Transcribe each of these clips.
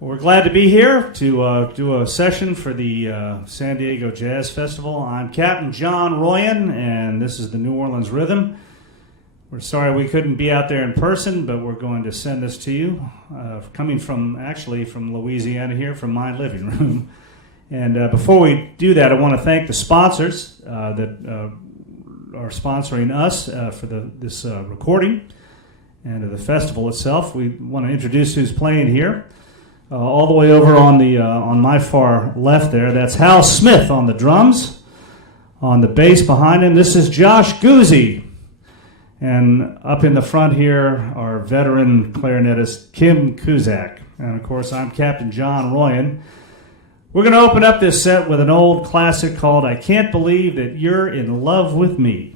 Well, we're glad to be here to do a session for the San Diego Jazz Festival. I'm Captain John Royen, and this is the New Orleans Rhythm. We're sorry we couldn't be out there in person, but we're going to send this to you, coming from Louisiana here, from my living room. And before we do that, I want to thank the sponsors that are sponsoring us for this recording and the festival itself. We want to introduce who's playing here. All the way over on my far left there, that's Hal Smith on the drums. On the bass behind him, this is Josh Guzzi. And up in the front here, our veteran clarinetist, Kim Kuzak. And of course, I'm Captain John Royen. We're going to open up this set with an old classic called I Can't Believe That You're in Love with Me.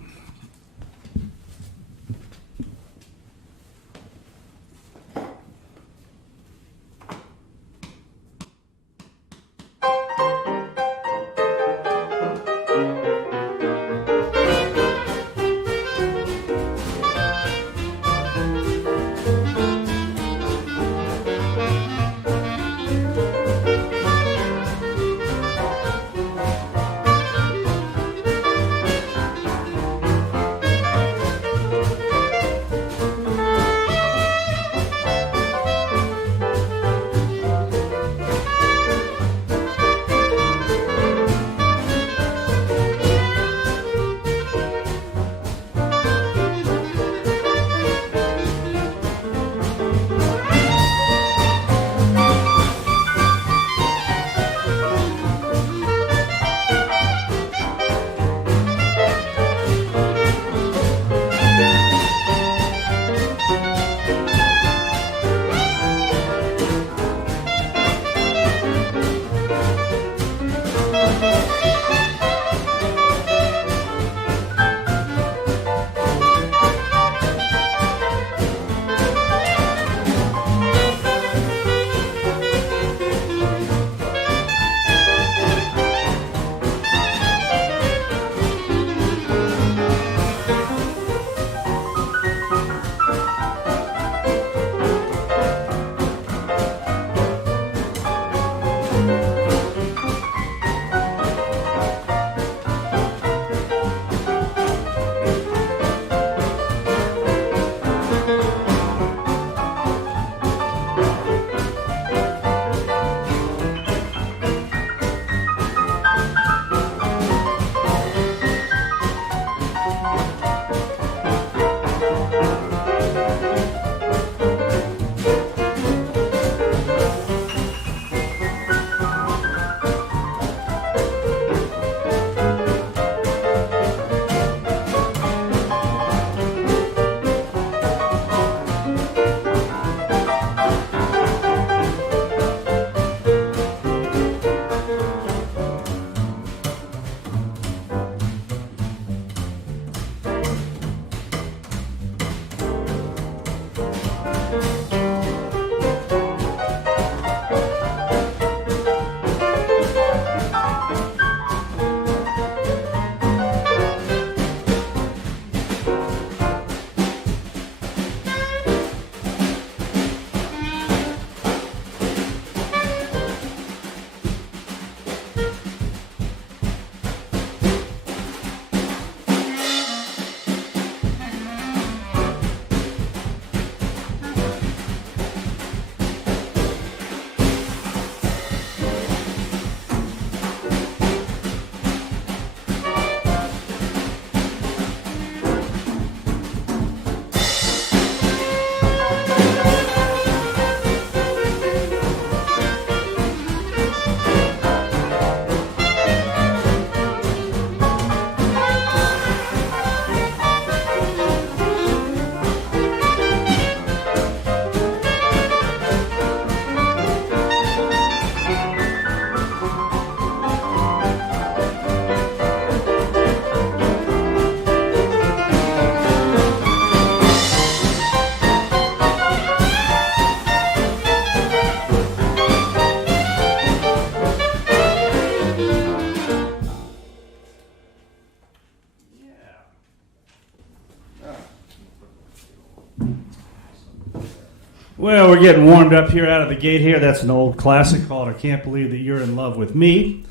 Well, we're getting warmed up here out of the gate here. That's an old classic called I Can't Believe That You're in Love With Me.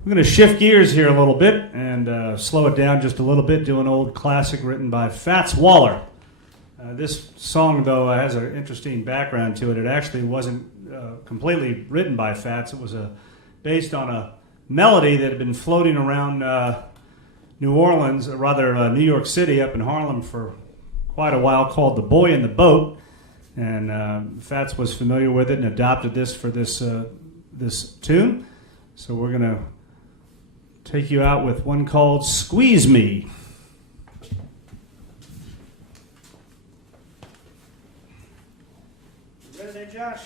We're going to shift gears here a little bit and slow it down just a little bit, do an old classic written by Fats Waller. This song, though, has an interesting background to it. It actually wasn't completely written by Fats. It was based on a melody that had been floating around New Orleans, or rather New York City up in Harlem for quite a while, called The Boy in the Boat. And Fats was familiar with it and adopted this for this tune. So we're going to take you out with one called Squeeze Me. You ready there, Josh?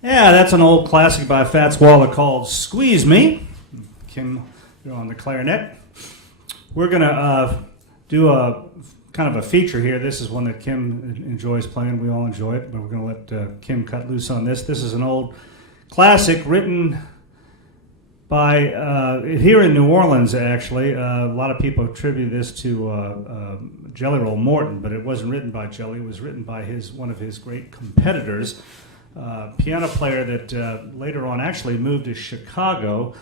Yeah, that's an old classic by Fats Waller called Squeeze Me. Kim, you're on the clarinet. We're going to do a kind of a feature here. This is one that Kim enjoys playing. We all enjoy it, but we're going to let Kim cut loose on this. This is an old classic written by here in New Orleans, actually. A lot of people attribute this to Jelly Roll Morton, but it wasn't written by Jelly. It was written by one of his great competitors, piano player that later on actually moved to Chicago.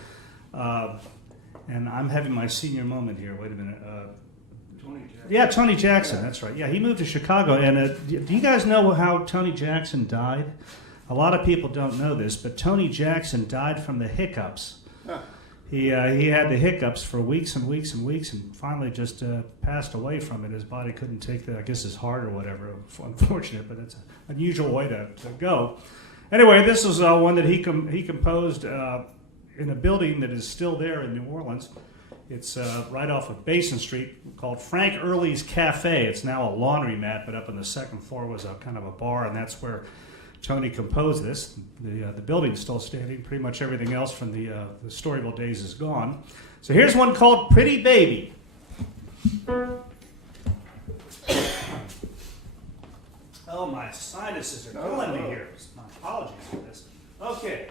And I'm having my senior moment here. Wait a minute. Tony Jackson. Yeah, Tony Jackson. That's right. Yeah, he moved to Chicago. And do you guys know how Tony Jackson died? A lot of people don't know this, but Tony Jackson died from the hiccups. Huh. He had the hiccups for weeks and weeks and weeks, and finally just passed away from it. His body couldn't take I guess his heart or whatever. Unfortunate, but it's an unusual way to go. Anyway, this was one that he composed in a building that is still there in New Orleans. It's right off of Basin Street, called Frank Early's Cafe. It's now a laundromat, but up on the second floor was a kind of a bar, and that's where Tony composed this. The building's still standing. Pretty much everything else from the Storyville days is gone. So here's one called Pretty Baby. Oh, my sinuses are killing me here. My apologies for this. Okay.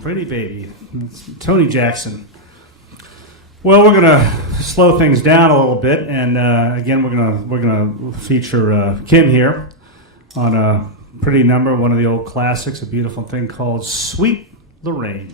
Pretty Baby. It's Tony Jackson. Well, we're gonna slow things down a little bit, and again, we're gonna feature Kim here on pretty number, one of the old classics, a beautiful thing called Sweet Lorraine.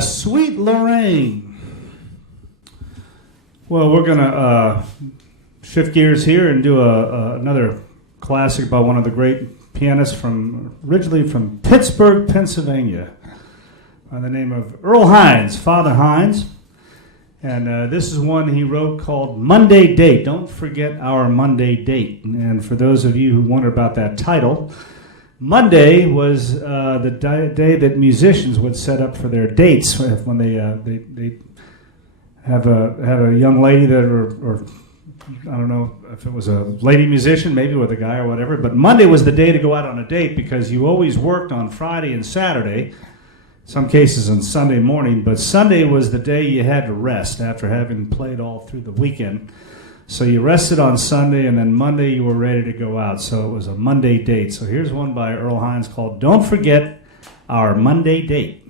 Sweet Lorraine. Well, we're going to shift gears here and do another classic by one of the great pianists originally from Pittsburgh, Pennsylvania, by the name of Earl Hines, Father Hines. And this is one he wrote called Monday Date. Don't forget our Monday date. And for those of you who wonder about that title, Monday was the day that musicians would set up for their dates when they have a young lady that or I don't know if it was a lady musician, maybe with a guy or whatever. But Monday was the day to go out on a date because you always worked on Friday and Saturday. Some cases on Sunday morning, but Sunday was the day you had to rest after having played all through the weekend. So you rested on Sunday, and then Monday you were ready to go out. So it was a Monday date. So here's one by Earl Hines called Don't Forget Our Monday Date.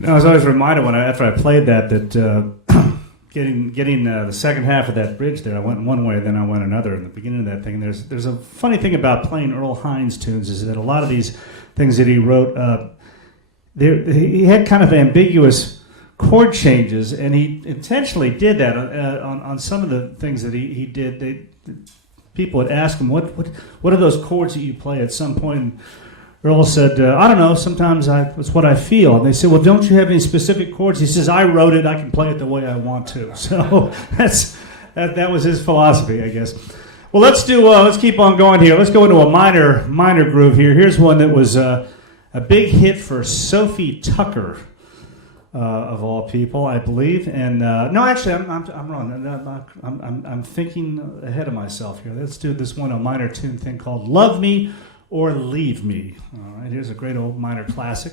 I was always reminded after I played that getting the second half of that bridge there, I went one way, then I went another. In the beginning of that thing, there's a funny thing about playing Earl Hines tunes is that a lot of these things that he wrote, he had kind of ambiguous chord changes, and he intentionally did that on some of the things that he did. People would ask him, what are those chords that you play at some point? And Earl said, I don't know, sometimes it's what I feel. And they said, well, don't you have any specific chords? He says, I wrote it, I can play it the way I want to. So that was his philosophy, I guess. Well, let's keep on going here. Let's go into a minor groove here. Here's one that was a big hit for Sophie Tucker. of all people, I believe. And no, actually, I'm wrong. I'm thinking ahead of myself here. Let's do this one, a minor tune thing called "Love Me or Leave Me." All right, here's a great old minor classic.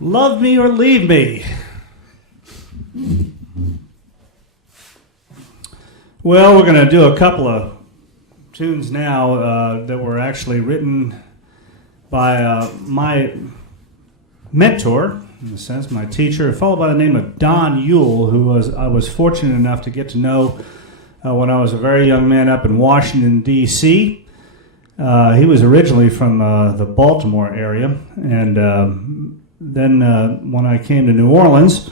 Love Me or Leave Me. Well, we're going to do a couple of tunes now that were actually written by my mentor, in a sense, my teacher, a fellow by the name of Don Youle, who I was fortunate enough to get to know when I was a very young man up in Washington, D.C. He was originally from the Baltimore area, and then when I came to New Orleans,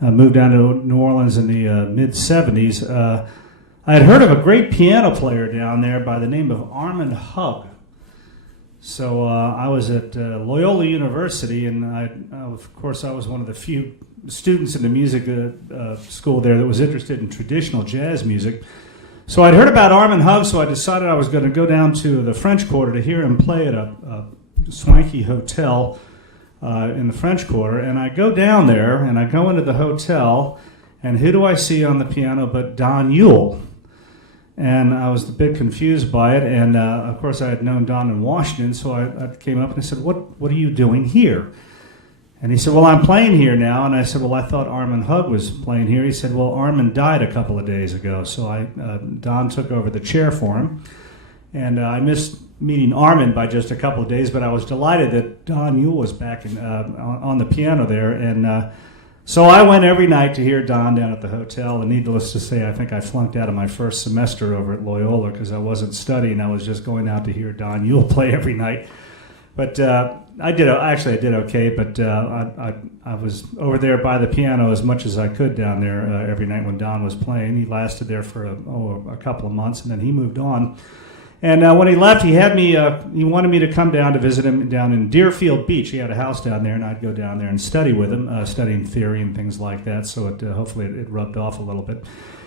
I moved down to New Orleans in the mid-'70s, I had heard of a great piano player down there by the name of Armand Hug. So I was at Loyola University, and of course I was one of the few students in the music school there that was interested in traditional jazz music. So I'd heard about Armand Hug, so I decided I was going to go down to the French Quarter to hear him play at a swanky hotel in the French Quarter. And I go down there, and I go into the hotel, And who do I see on the piano but Don Youle? And I was a bit confused by it. And of course, I had known Don in Washington, so I came up and I said, "What are you doing here?" And he said, "Well, I'm playing here now." And I said, "Well, I thought Armin Hug was playing here." He said, "Well, Armin died a couple of days ago." So Don took over the chair for him. And I missed meeting Armin by just a couple of days, but I was delighted that Don Youle was back on the piano there. And so I went every night to hear Don down at the hotel. And needless to say, I think I flunked out of my first semester over at Loyola because I wasn't studying. I was just going out to hear Don Youle play every night. But I did okay, but I was over there by the piano as much as I could down there every night when Don was playing. He lasted there for a couple of months, and then he moved on. And when he left, he wanted me to come down to visit him down in Deerfield Beach. He had a house down there, and I'd go down there and study with him, studying theory and things like that, so hopefully it rubbed off a little bit.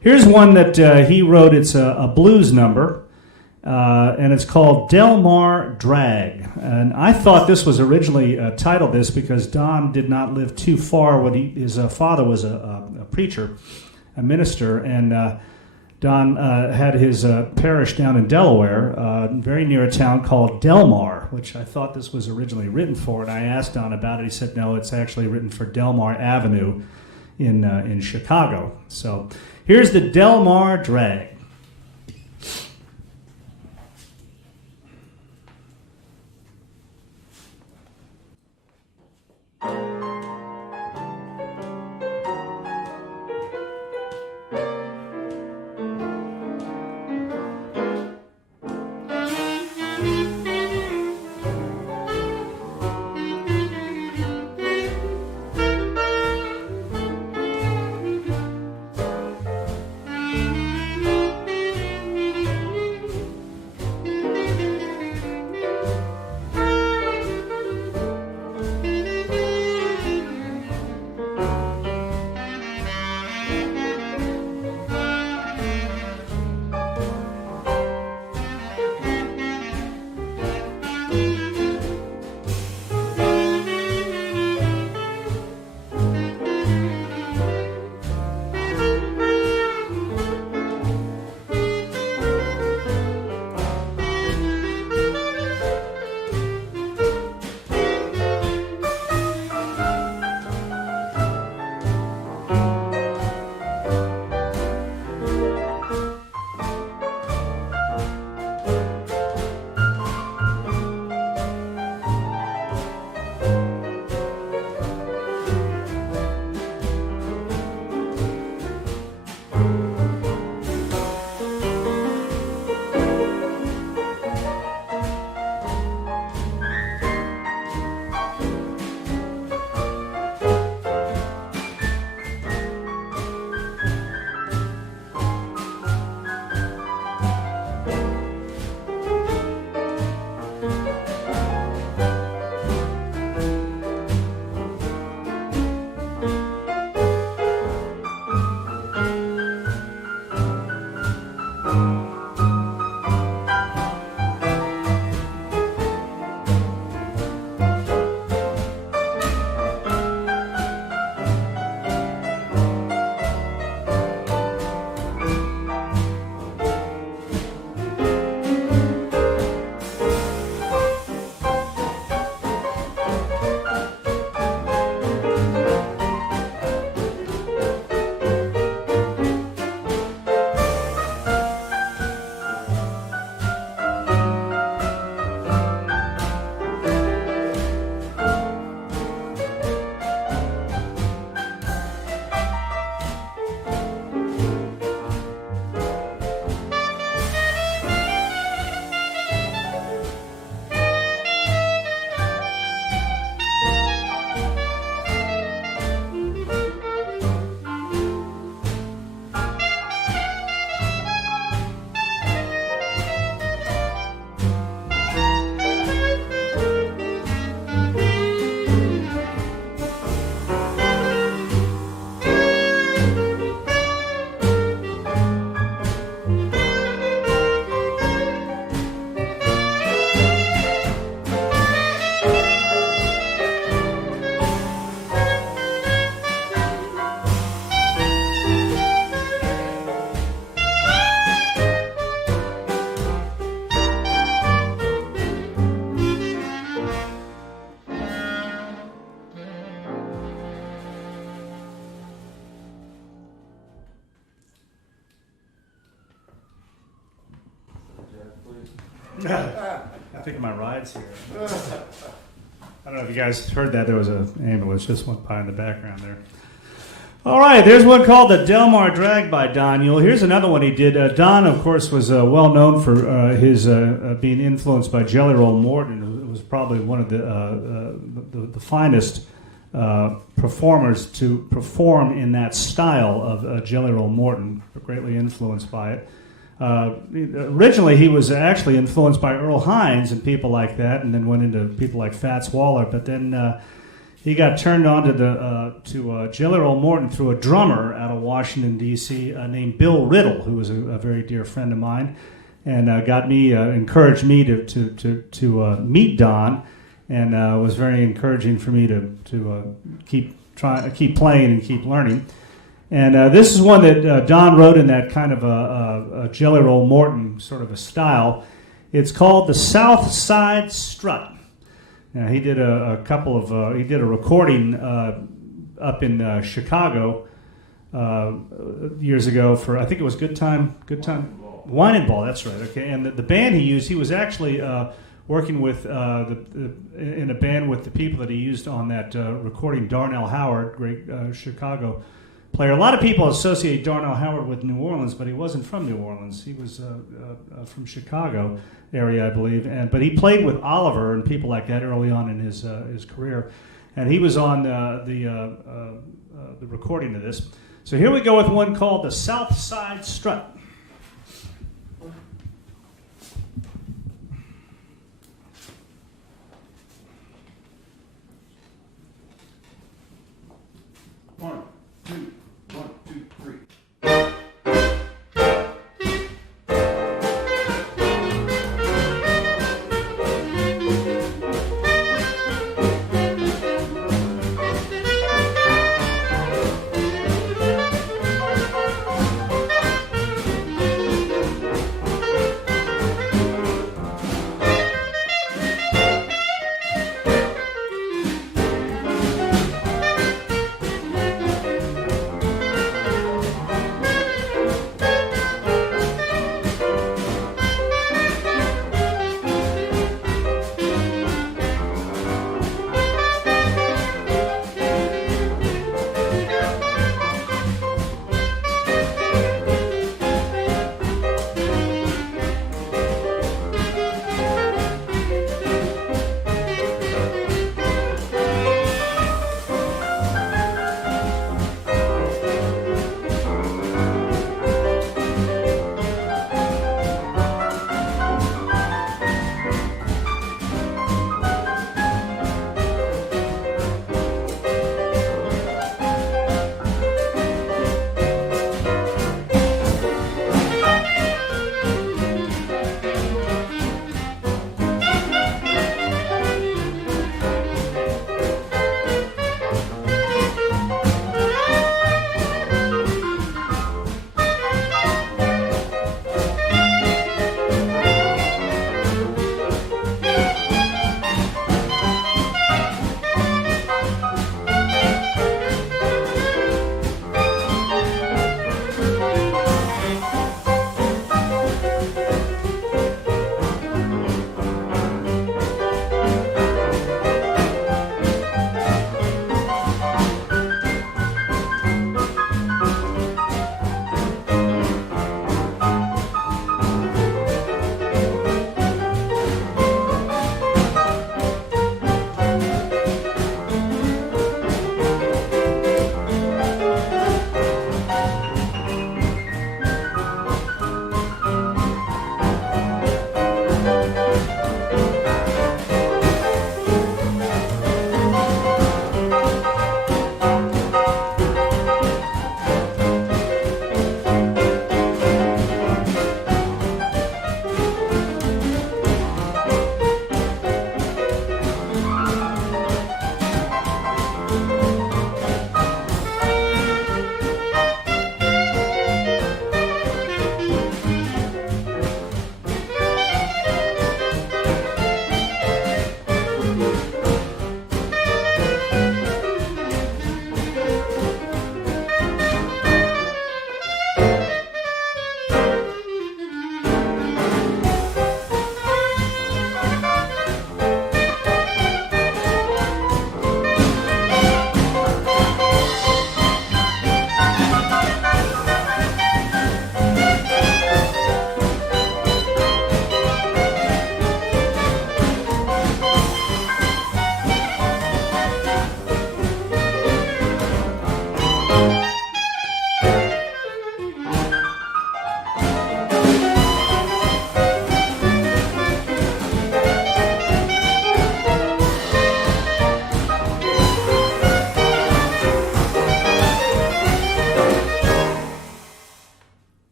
Here's one that he wrote. It's a blues number. And it's called Del Mar Drag. And I thought this was originally titled this because Don did not live too far. His father was a preacher, a minister, and Don had his parish down in Delaware, very near a town called Del Mar, which I thought this was originally written for. And I asked Don about it. He said, no, it's actually written for Del Mar Avenue in Chicago. So here's the Del Mar Drag. Taking my rides here. I don't know if you guys heard that. There was an ambulance just went by in the background there. All right, there's one called the Delmar Drag by Don Yule. Here's another one he did. Don, of course, was well known for his being influenced by Jelly Roll Morton. It was probably one of the finest performers to perform in that style of Jelly Roll Morton, greatly influenced by it. Originally, he was actually influenced by Earl Hines and people like that, and then went into people like Fats Waller. But then he got turned on to Jelly Roll Morton through a drummer out of Washington, D.C. Named Bill Riddle, who was a very dear friend of mine, and encouraged me to meet Don, and was very encouraging for me to keep playing and keep learning. And this is one that Don wrote in that kind of a Jelly Roll Morton sort of a style. It's called the South Side Strut. Now, he did he did a recording up in Chicago years ago for, I think it was Good Time, Wine and Ball, that's right, okay. And the band he used, he was actually working with in a band with the people that he used on that recording, Darnell Howard, great Chicago player. A lot of people associate Darnell Howard with New Orleans, but he wasn't from New Orleans. He was from Chicago area, I believe. But he played with Oliver and people like that early on in his career, and he was on the recording of this. So here we go with one called the South Side Strut. One, two, three.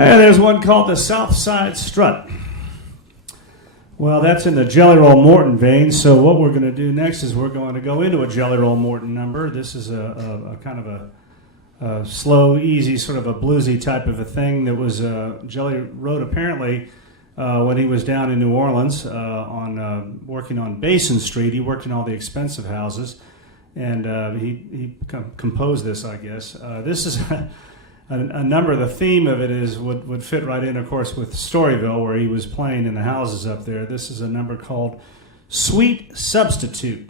And there's one called the South Side Strut. Well, that's in the Jelly Roll Morton vein, so what we're going to do next is we're going to go into a Jelly Roll Morton number. This is a kind of a slow, easy, sort of a bluesy type of a thing that was Jelly wrote apparently when he was down in New Orleans on working on Basin Street. He worked in all the expensive houses, and he composed this, I guess. This is a number. The theme of it is would fit right in, of course, with Storyville, where he was playing in the houses up there. This is a number called Sweet Substitute.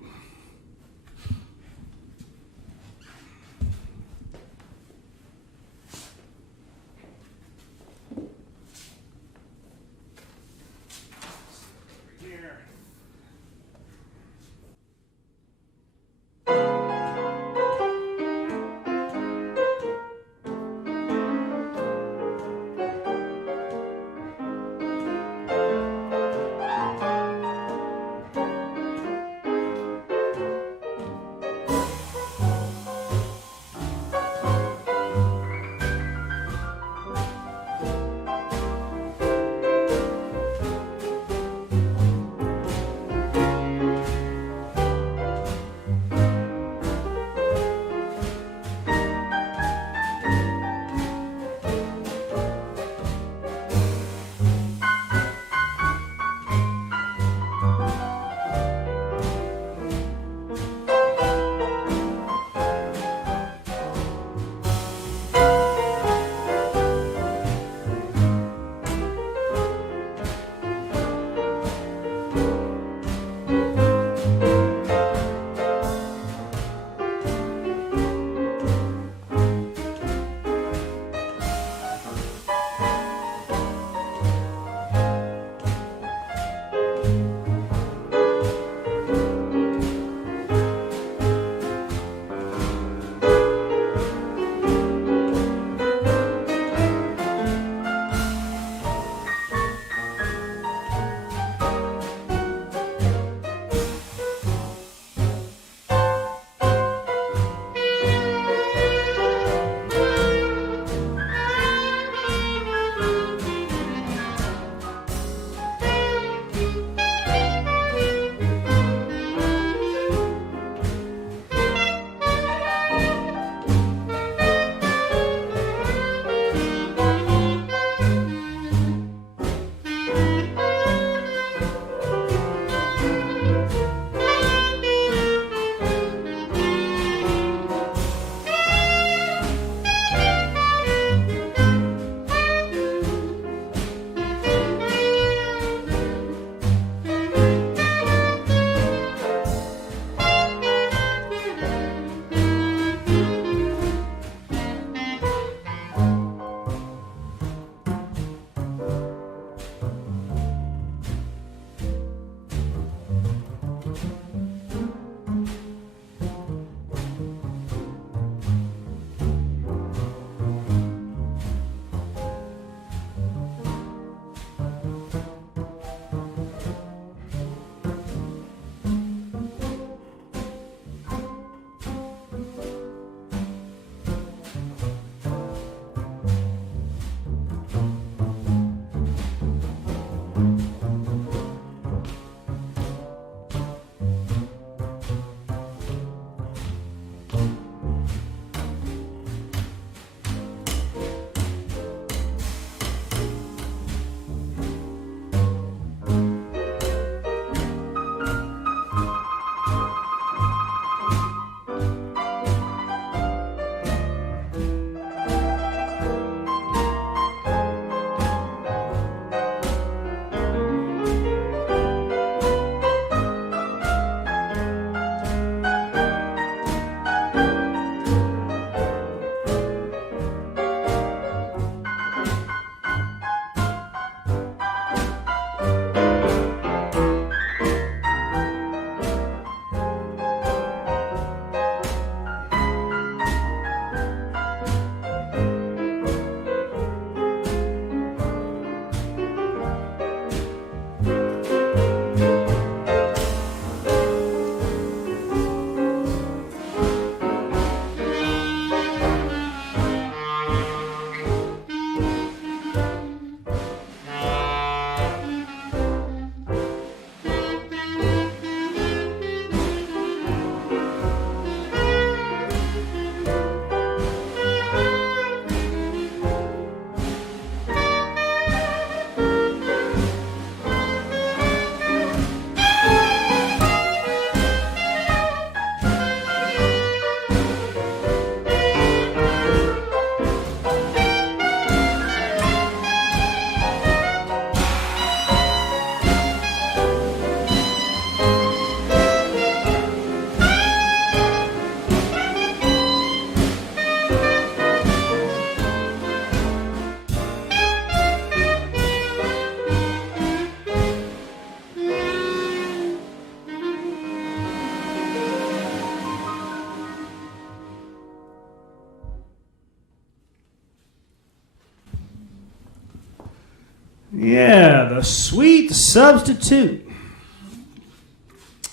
A sweet substitute.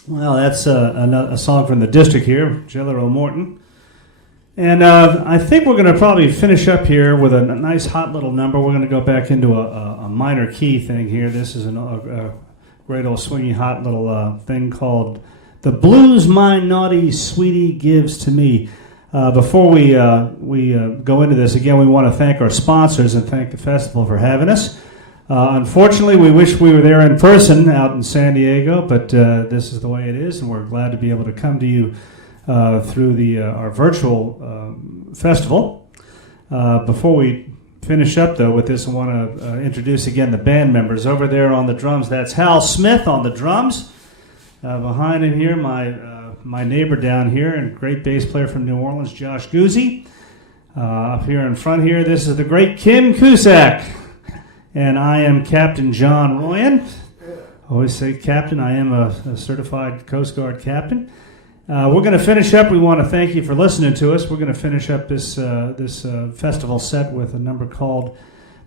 Well, that's a song from the district here, Jello Morton. And I think we're going to probably finish up here with a nice hot little number. We're going to go back into a minor key thing here. This is a great old swingy hot little thing called The Blues My Naughty Sweetie Gives to Me. Before we go into this, again, we want to thank our sponsors and thank the festival for having us. Unfortunately, we wish we were there in person out in San Diego, but this is the way it is, and we're glad to be able to come to you through our virtual festival. Before we finish up, though, with this, I want to introduce again the band members. Over there on the drums, that's Hal Smith on the drums. Behind him here, my neighbor down here, and great bass player from New Orleans, Josh Guzzi. Up here in front here, this is the great Kim Cusack. And I am Captain John Royen. I always say captain. I am a certified Coast Guard captain. We're going to finish up. We want to thank you for listening to us. We're going to finish up this festival set with a number called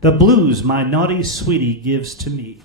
The Blues My Naughty Sweetie Gives to Me.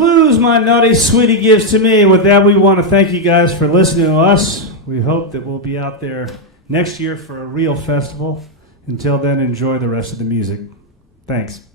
blues my naughty sweetie gives to me. With that, we want to thank you guys for listening to us. We hope that we'll be out there next year for a real festival. Until then, enjoy the rest of the music. Thanks.